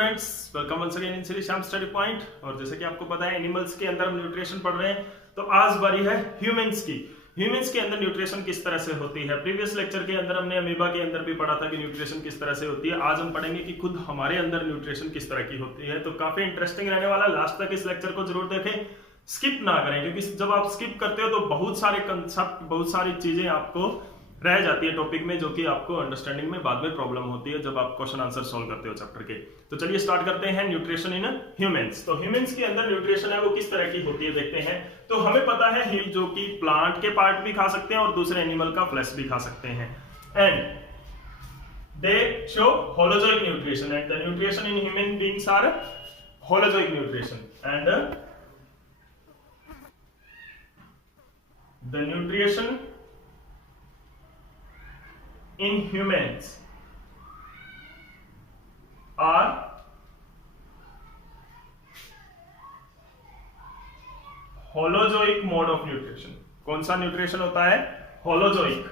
Students, welcome once again in Shri Shyam study point. और जैसे कि आपको पता है एनिमल्स के अंदर हम न्यूट्रिशन पढ़ रहे हैं, तो आज बारी है ह्यूमंस की। ह्यूमंस के अंदर न्यूट्रिशन किस तरह से होती है। प्रीवियस लेक्चर के अंदर हमने अमीबा के अंदर भी पढ़ा था कि न्यूट्रिशन किस तरह से होती है। आज हम पढ़ेंगे कि खुद हमारे अंदर न्यूट्रिशन किस तरह की होती है। तो काफी इंटरेस्टिंग रहने वाला, लास्ट तक इस लेक्चर को जरूर देखें, स्किप ना करें, क्योंकि जब आप स्किप करते हो तो बहुत सारे कंसेप्ट, बहुत सारी चीजें आपको रह जाती है टॉपिक में, जो कि आपको अंडरस्टैंडिंग में बाद में प्रॉब्लम होती है जब आप क्वेश्चन आंसर सॉल्व करते हो चैप्टर के। तो चलिए स्टार्ट करते हैं न्यूट्रिशन इन ह्यूमंस। तो ह्यूमंस के अंदर न्यूट्रिशन है वो किस तरह की होती है देखते हैं। तो हमें पता है जो कि प्लांट के पार्ट भी खा सकते हैं और दूसरे एनिमल का फ्लैश भी खा सकते हैं, and they show holozoic nutrition, and the nutrition in human beings are holozoic nutrition, and the nutrition in humans are holozoic mode of nutrition। कौन सा न्यूट्रिशन होता है? होलोजोइक।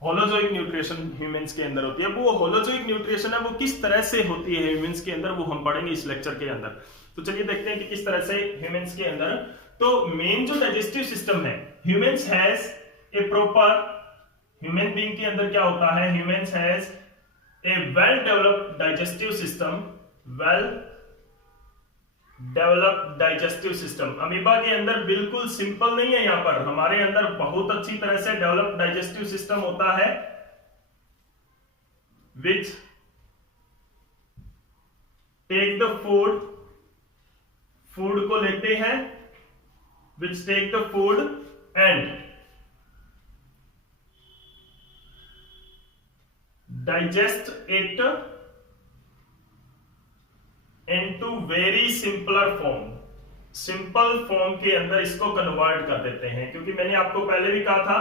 होलोजोइक न्यूट्रिशन ह्यूमंस के अंदर होती है। वो होलोजोइक न्यूट्रिशन है वो किस तरह से होती है ह्यूमंस के अंदर, वो हम पढ़ेंगे इस लेक्चर के अंदर। तो चलिए देखते हैं कि किस तरह से ह्यूमंस के अंदर। तो मेन जो डाइजेस्टिव सिस्टम है, humans has a proper, human being के अंदर क्या होता है, humans has a well developed digestive system, well developed digestive system. Amoeba के अंदर बिल्कुल सिंपल नहीं है, यहां पर हमारे अंदर बहुत अच्छी तरह से डेवलप्ड डाइजेस्टिव सिस्टम होता है, which take the food, food को लेते हैं, which take the food and digest it into very simpler form। Simple form के अंदर इसको कन्वर्ट कर देते हैं, क्योंकि मैंने आपको पहले भी कहा था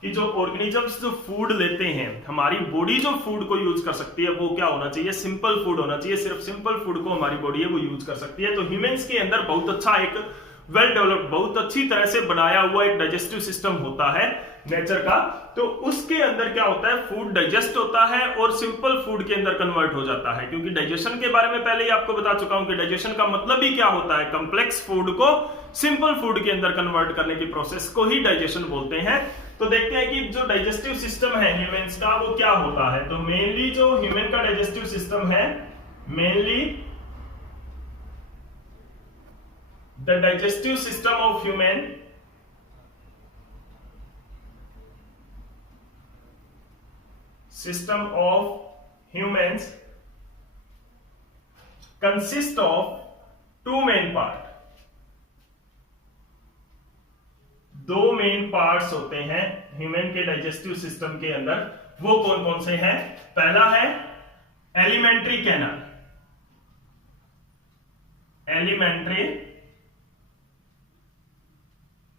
कि जो ऑर्गेनिजम्स जो फूड लेते हैं, हमारी बॉडी जो फूड को यूज कर सकती है वो क्या होना चाहिए, सिंपल फूड होना चाहिए। सिर्फ सिंपल फूड को हमारी बॉडी है वो यूज कर सकती है। तो ह्यूमंस के अंदर बहुत अच्छा एक वेल डेवलप्ड, बहुत अच्छी तरह से बनाया हुआ एक डाइजेस्टिव सिस्टम होता है नेचर का। तो उसके अंदर क्या होता है, फूड डाइजेस्ट होता है और सिंपल फूड के अंदर कन्वर्ट हो जाता है। क्योंकि डाइजेशन के बारे में पहले ही आपको बता चुका हूं कि डाइजेशन का मतलब ही क्या होता है, कॉम्प्लेक्स फूड को सिंपल फूड के अंदर कन्वर्ट करने की प्रोसेस को ही डाइजेशन बोलते हैं। तो देखते हैं कि जो डाइजेस्टिव सिस्टम है ह्यूमंस का वो क्या होता है। तो मेनली जो ह्यूमन का डाइजेस्टिव सिस्टम है, mainly the digestive system of human humans consist of two main part। दो मेन पार्ट्स होते हैं ह्यूमन के डाइजेस्टिव सिस्टम के अंदर। वो कौन कौन से हैं? पहला है alimentary canal, alimentary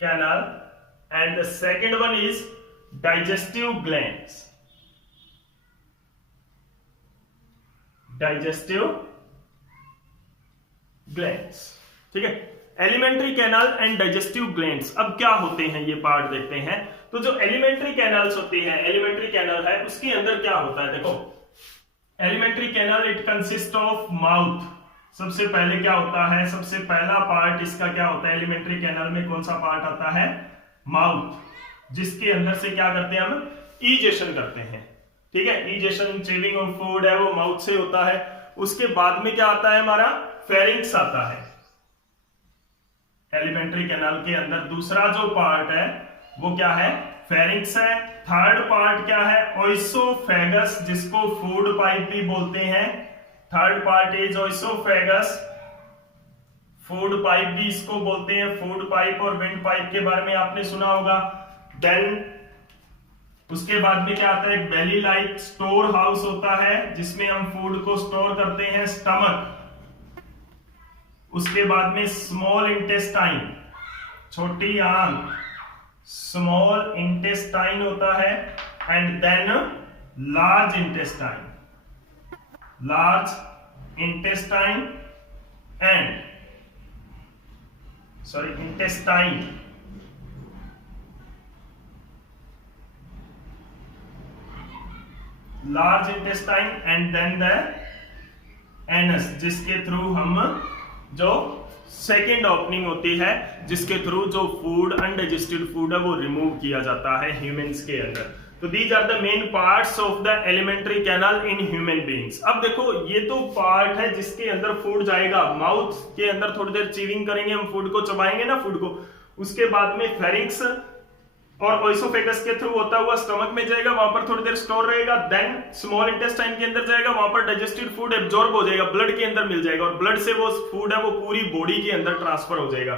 canal, and the second one is digestive glands, digestive glands। ठीक है, alimentary canal and digestive glands. अब क्या होते हैं ये पार्ट देखते हैं। तो जो एलिमेंट्री कैनाल्स होती है, एलिमेंट्री कैनाल है उसके अंदर क्या होता है, देखो alimentary canal it consist of mouth. सबसे पहले क्या होता है, सबसे पहला पार्ट इसका क्या होता है, एलिमेंट्री कैनाल में कौन सा पार्ट आता है, माउथ, जिसके अंदर से क्या करते हैं हम, ईजेशन करते हैं। ठीक है, ईजेशन चेविंग ऑफ फूड है वो माउथ से होता है। उसके बाद में क्या आता है, हमारा फेरिंक्स आता है एलिमेंट्री कैनाल के अंदर। दूसरा जो पार्ट है वो क्या है, फेरिंक्स है। थर्ड पार्ट क्या है, ओइसोफेगस, जिसको फूड पाइप भी बोलते हैं। Third part is oesophagus, food pipe भी इसको बोलते हैं। फूड पाइप और विंड पाइप के बारे में आपने सुना होगा। देन उसके बाद में क्या आता है, एक बेली लाइक स्टोर हाउस होता है जिसमें हम फूड को स्टोर करते हैं, स्टमक। उसके बाद में स्मॉल इंटेस्टाइन, छोटी आंत, स्मॉल इंटेस्टाइन होता है, and then large intestine, large intestine and intestine, large intestine, and then the anus, जिसके थ्रू हम जो सेकेंड ओपनिंग होती है, जिसके थ्रू जो फूड अनडाइजेस्टेड फूड है वो रिमूव किया जाता है ह्यूमंस के अंदर। तो these are the main parts of the alimentary canal in human beings. अब देखो ये तो पार्ट है जिसके अंदर फूड जाएगा, माउथ के अंदर थोड़ी देर चीविंग करेंगे, हम फूड को चबाएंगे ना फूड को, उसके बाद में फेरिंक्स और ओइसोफेगस के थ्रू होता हुआ स्टमक में जाएगा, वहां पर थोड़ी देर स्टोर रहेगा, देन स्मॉल इंटेस्टाइन के अंदर जाएगा, वहां पर डाइजेस्टेड फूड एब्जॉर्ब हो जाएगा, ब्लड के अंदर मिल जाएगा और ब्लड से वो फूड है वो पूरी बॉडी के अंदर ट्रांसफर हो जाएगा।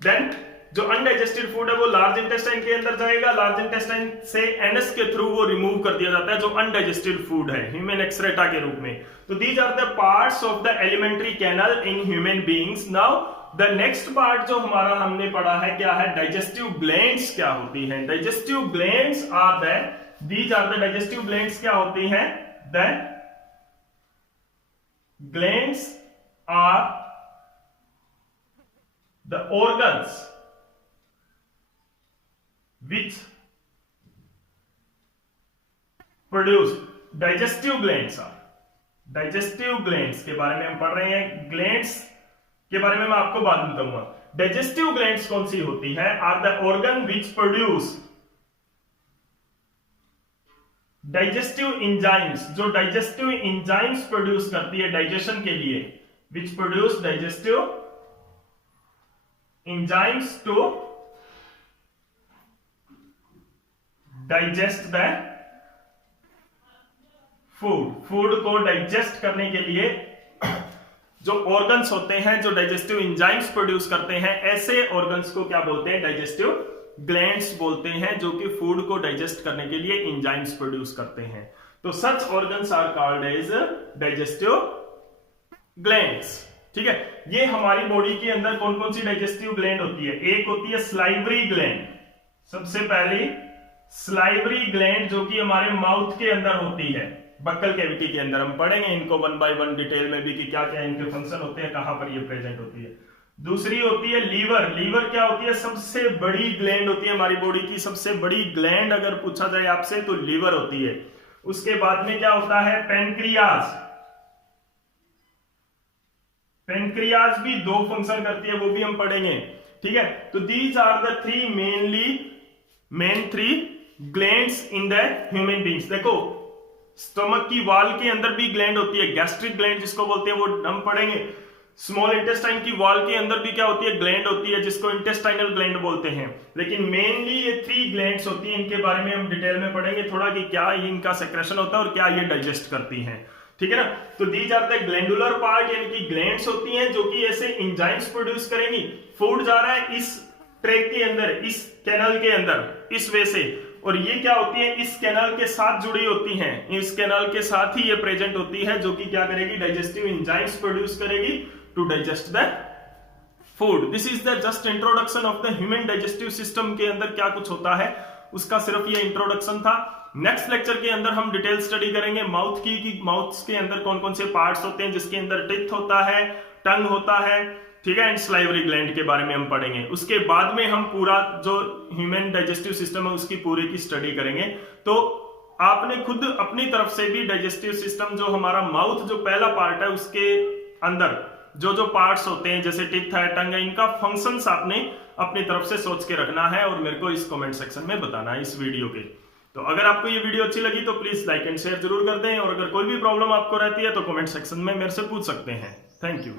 देन जो अनडाइजेस्टेड फूड है वो लार्ज इंटेस्टाइन के अंदर जाएगा, लार्ज इंटेस्टाइन से एनस के थ्रू वो रिमूव कर दिया जाता है जो अनडाइजेस्टेड फूड है ह्यूमन एक्सक्रेटा के रूप में। तो these are the parts of the alimentary canal in human beings. Now the next part जो हमारा हमने पढ़ा है क्या है, डाइजेस्टिव ग्लैंड्स क्या होती हैं। Digestive glands are these are the digestive glands क्या होती हैं, the glands are the organs which produce digestive glands are, digestive glands के बारे में हम पढ़ रहे हैं, ग्लैंड्स के बारे में मैं आपको बाद में बताऊंगा। डाइजेस्टिव ग्लैंड्स कौन सी होती है, are the organ which produce digestive enzymes, जो डाइजेस्टिव इंजाइम्स प्रोड्यूस करती है डाइजेशन के लिए, which produce digestive enzymes to digest the food, food को डाइजेस्ट करने के लिए जो ऑर्गन्स होते हैं जो डाइजेस्टिव एंजाइम्स प्रोड्यूस करते हैं, ऐसे ऑर्गन्स को क्या बोलते हैं, डाइजेस्टिव ग्लैंड्स बोलते हैं, जो कि फूड को डाइजेस्ट करने के लिए एंजाइम्स प्रोड्यूस करते हैं। तो such organs are called as digestive glands. ठीक है, ये हमारी बॉडी के अंदर कौन कौन सी डाइजेस्टिव ग्लैंड होती है, एक होती है स्लाइवरी ग्लैंड, सबसे पहली स्लाइवरी ग्लैंड जो कि हमारे माउथ के अंदर होती है, बक्कल कैविटी के अंदर। हम पढ़ेंगे इनको वन बाय वन डिटेल में भी कि क्या क्या इनके फंक्शन होते हैं, कहां पर ये प्रेजेंट होती है। दूसरी होती है लीवर। लीवर क्या होती है, सबसे बड़ी ग्लैंड होती है हमारी बॉडी की, सबसे बड़ी ग्लैंड अगर पूछा जाए आपसे तो लीवर होती है। उसके बाद में क्या होता है, पेनक्रियाज। पेनक्रियाज भी दो फंक्शन करती है, वो भी हम पढ़ेंगे। ठीक है, तो these are the three main three glands in the human beings. देखो स्टमक की वॉल के अंदर भी ग्लैंड होती है, गैस्ट्रिक ग्लैंड जिसको बोलते हैं, वो हम पढ़ेंगे। स्मॉल इंटेस्टाइन की वॉल के अंदर भी क्या होती है, ग्लैंड होती है, जिसको इंटेस्टाइनल ग्लैंड बोलते हैं। लेकिन मेनली ये थ्री ग्लैंड्स होती हैं, इनके बारे में हम डिटेल में पढ़ेंगे थोड़ा कि क्या इनका सेक्रेशन होता है और क्या ये डाइजेस्ट करती हैं। ठीक है ना, तो these are the glandular part, यानी कि ग्लैंड्स होती हैं जो कि ऐसे एंजाइम्स प्रोड्यूस करेंगी। फूड जा रहा है इस ट्रैक के अंदर, इस कैनल के अंदर, इस वे से, और ये क्या होती है, इस कैनल के साथ जुड़ी होती हैं, इस कैनल के साथ ही ये प्रेजेंट होती है, जो कि क्या करेगी, डाइजेस्टिव एंजाइम्स प्रोड्यूस करेगी to digest the food. This is the just introduction of the human digestive system के अंदर क्या कुछ होता है, उसका सिर्फ ये इंट्रोडक्शन था। नेक्स्ट लेक्चर के अंदर हम डिटेल स्टडी करेंगे माउथ की, कि माउथ के अंदर कौन कौन से पार्ट्स होते हैं, जिसके अंदर टिथ होता है, टंग होता है, ठीक है, एंड स्लाइवरी ग्लैंड के बारे में हम पढ़ेंगे। उसके बाद में हम पूरा जो ह्यूमन डाइजेस्टिव सिस्टम है उसकी पूरी की स्टडी करेंगे। तो आपने खुद अपनी तरफ से भी डाइजेस्टिव सिस्टम, जो हमारा माउथ जो पहला पार्ट है, उसके अंदर जो जो पार्ट्स होते हैं जैसे टिथ है, टंग है, इनका फंक्शंस आपने अपनी तरफ से सोच के रखना है और मेरे को इस कमेंट सेक्शन में बताना है इस वीडियो के। तो अगर आपको ये वीडियो अच्छी लगी तो प्लीज लाइक एंड शेयर जरूर कर दें, और अगर कोई भी प्रॉब्लम आपको रहती है तो कमेंट सेक्शन में मेरे से पूछ सकते हैं। Thank you.